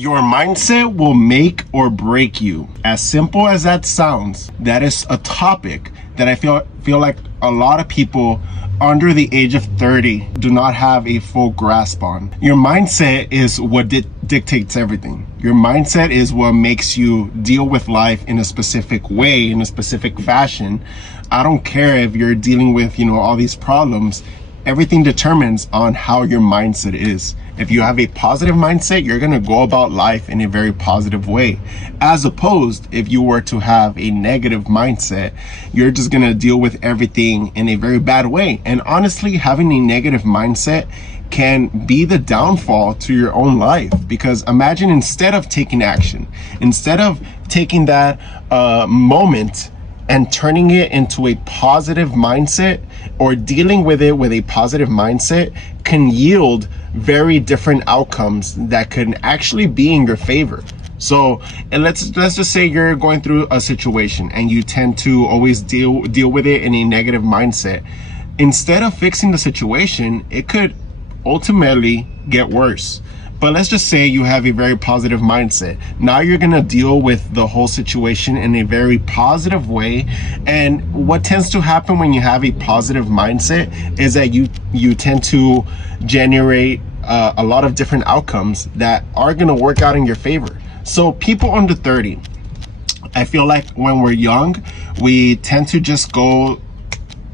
Your mindset will make or break you. As simple as that sounds, that is a topic that I feel like a lot of people under the age of 30 do not have a full grasp on. Your mindset is what dictates everything. Your mindset is what makes you deal with life in a specific way, in a specific fashion. I don't care if you're dealing with, all these problems. Everything determines on how your mindset is. If you have a positive mindset, you're going to go about life in a very positive way. As opposed, if you were to have a negative mindset, you're just going to deal with everything in a very bad way. And honestly, having a negative mindset can be the downfall to your own life. Because imagine, instead of taking action, instead of taking that moment and turning it into a positive mindset, or dealing with it with a positive mindset, can yield very different outcomes that can actually be in your favor. So, and let's just say you're going through a situation and you tend to always deal with it in a negative mindset. Instead of fixing the situation, it could ultimately get worse. But let's just say you have a very positive mindset. Now you're gonna deal with the whole situation in a very positive way. And what tends to happen when you have a positive mindset is that you tend to generate a lot of different outcomes that are gonna work out in your favor. So people under 30, I feel like when we're young, we tend to just go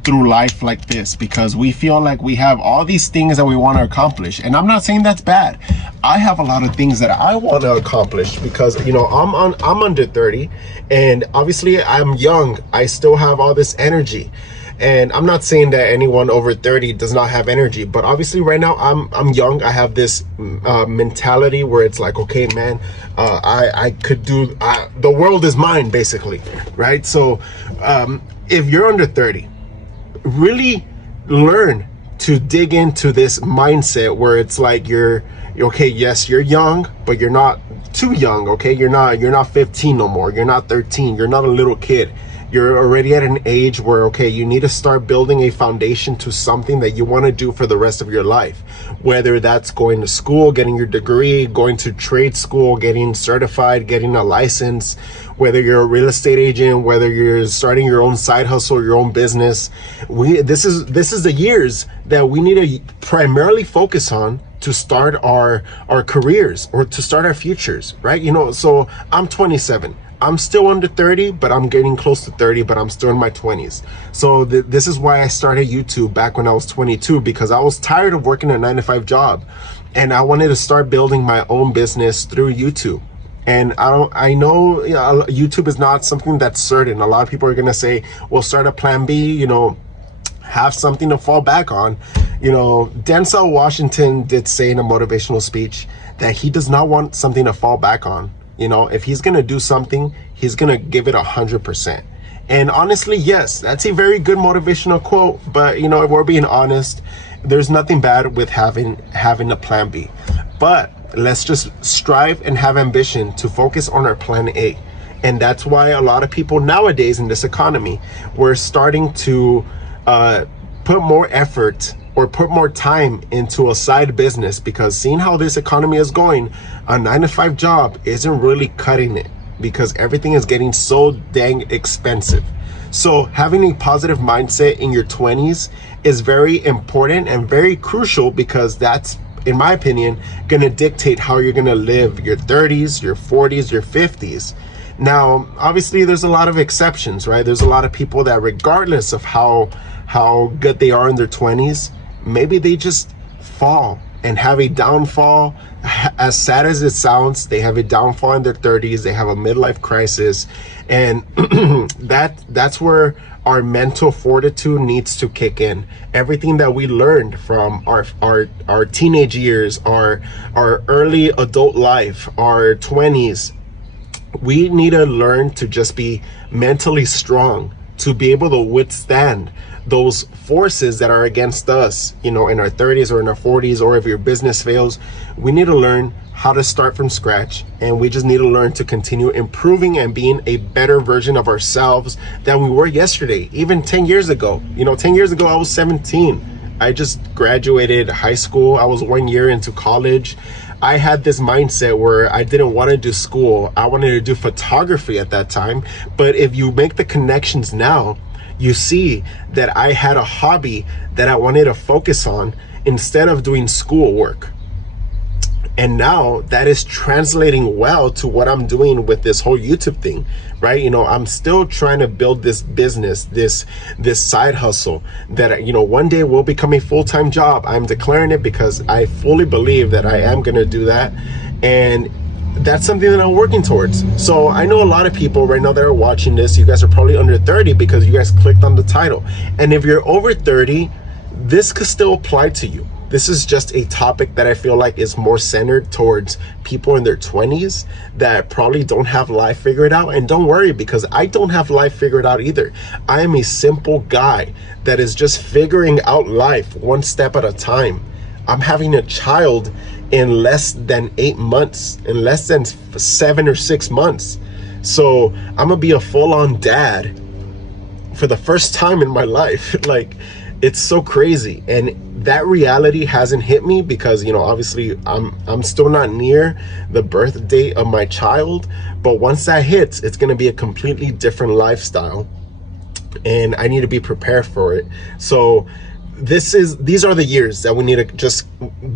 through life like this because we feel like we have all these things that we want to accomplish. And I'm not saying that's bad. I have a lot of things that I want to accomplish because I'm under 30, and obviously I'm young. I still have all this energy. And I'm not saying that anyone over 30 does not have energy, but obviously right now I'm young. I have this mentality where it's like, okay, man, I could do, the world is mine, basically, right? So if you're under 30, really learn to dig into this mindset where it's like you're okay. Yes, you're young, but you're not too young. Okay, you're not 15 no more. You're not 13. You're not a little kid. You're already at an age where, okay, you need to start building a foundation to something that you want to do for the rest of your life. Whether that's going to school, getting your degree, going to trade school, getting certified, getting a license, whether you're a real estate agent, whether you're starting your own side hustle, your own business. This is the years that we need to primarily focus on to start our careers or to start our futures, right? So I'm 27. I'm still under 30, but I'm getting close to 30, but I'm still in my 20s. So this is why I started YouTube back when I was 22, because I was tired of working a 9-to-5 job and I wanted to start building my own business through YouTube. And I know YouTube is not something that's certain. A lot of people are going to say, well, start a plan B, have something to fall back on. Denzel Washington did say in a motivational speech that he does not want something to fall back on. If he's going to do something, he's going to give it 100%. And honestly, yes, that's a very good motivational quote. But, if we're being honest, there's nothing bad with having a plan B. But let's just strive and have ambition to focus on our plan A. And that's why a lot of people nowadays in this economy, we're starting to put more effort or put more time into a side business, because seeing how this economy is going, a 9-to-5 job isn't really cutting it because everything is getting so dang expensive. So having a positive mindset in your 20s is very important and very crucial, because that's, in my opinion, going to dictate how you're going to live your 30s, your 40s, your 50s. Now, obviously, there's a lot of exceptions, right? There's a lot of people that, regardless of how good they are in their 20s, maybe they just fall and have a downfall. As sad as it sounds, they have a downfall in their 30s. They have a midlife crisis. And that's where our mental fortitude needs to kick in. Everything that we learned from our teenage years, our early adult life, our 20s, we need to learn to just be mentally strong to be able to withstand those forces that are against us, in our 30s or in our 40s, or if your business fails. We need to learn how to start from scratch, and we just need to learn to continue improving and being a better version of ourselves than we were yesterday, even 10 years ago. 10 years ago, I was 17. I just graduated high school. I was 1 year into college. I had this mindset where I didn't want to do school. I wanted to do photography at that time. But if you make the connections now, you see that I had a hobby that I wanted to focus on instead of doing schoolwork. And now that is translating well to what I'm doing with this whole YouTube thing, right? You know, I'm still trying to build this business, this side hustle that, you know, one day will become a full-time job. I'm declaring it because I fully believe that I am going to do that. And that's something that I'm working towards. So I know a lot of people right now that are watching this, you guys are probably under 30 because you guys clicked on the title. And if you're over 30, this could still apply to you. This is just a topic that I feel like is more centered towards people in their 20s that probably don't have life figured out. And don't worry, because I don't have life figured out either. I am a simple guy that is just figuring out life one step at a time. I'm having a child in less than 8 months, in less than 7 or 6 months. So I'm gonna be a full-on dad for the first time in my life. Like, it's so crazy. And that reality hasn't hit me because, you know, obviously I'm still not near the birth date of my child. But once that hits, it's going to be a completely different lifestyle. And I need to be prepared for it. So these are the years that we need to just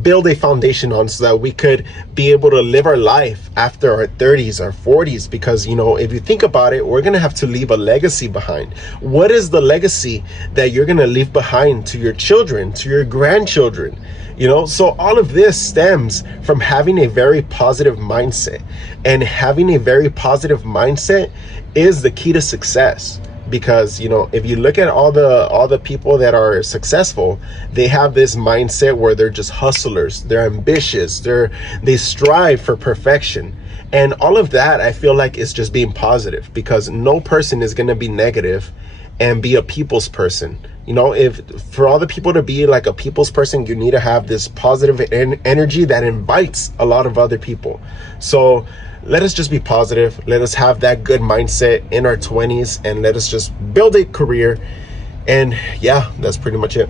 build a foundation on so that we could be able to live our life after our 30s, our 40s, because, you know, if you think about it, we're going to have to leave a legacy behind. What is the legacy that you're going to leave behind to your children, to your grandchildren? You know, so all of this stems from having a very positive mindset, and having a very positive mindset is the key to success. Because, you know, if you look at all the people that are successful, they have this mindset where they're just hustlers, they're ambitious, they strive for perfection. And all of that, I feel like, is just being positive, because no person is going to be negative and be a people's person. You know, if for all the people to be like a people's person, you need to have this positive energy that invites a lot of other people. So let us just be positive. Let us have that good mindset in our 20s, and let us just build a career. And yeah, that's pretty much it.